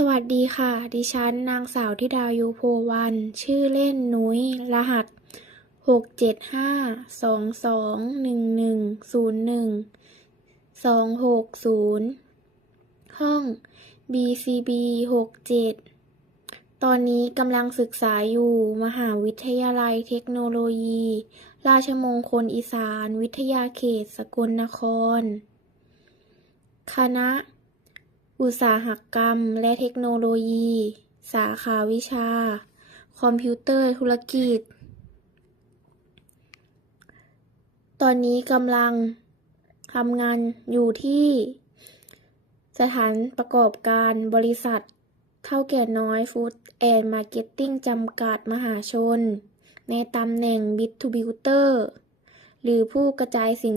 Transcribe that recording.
สวัสดีค่ะ ดิฉันนางสาวธิดายุโพวัน ชื่อเล่นนุ้ย รหัสหกเจ็ดห้าสองสองหนึ่งหนึ่งศูนย์หนึ่งสองหกศูนย์ห้อง BCB หกเจ็ดตอนนี้กำลังศึกษาอยู่ มหาวิทยาลัยเทคโนโลยี ราชมงคลอีสาน วิทยาเขตสกลนคร คณะ อุตสาหกรรม และเทคโนโลยี สาขาวิชา คอมพิวเตอร์ธุรกิจ ตอนนี้กำลังทำงานอยู่ที่ สถานประกอบการบริษัท เท่าแก่น้อยฟู้ดแอนด์มาร์เก็ตติ้งจำกัดมหาชน ในตำแหน่งบิ t ทูบิวเตอร์ หรือผู้กระจายสิน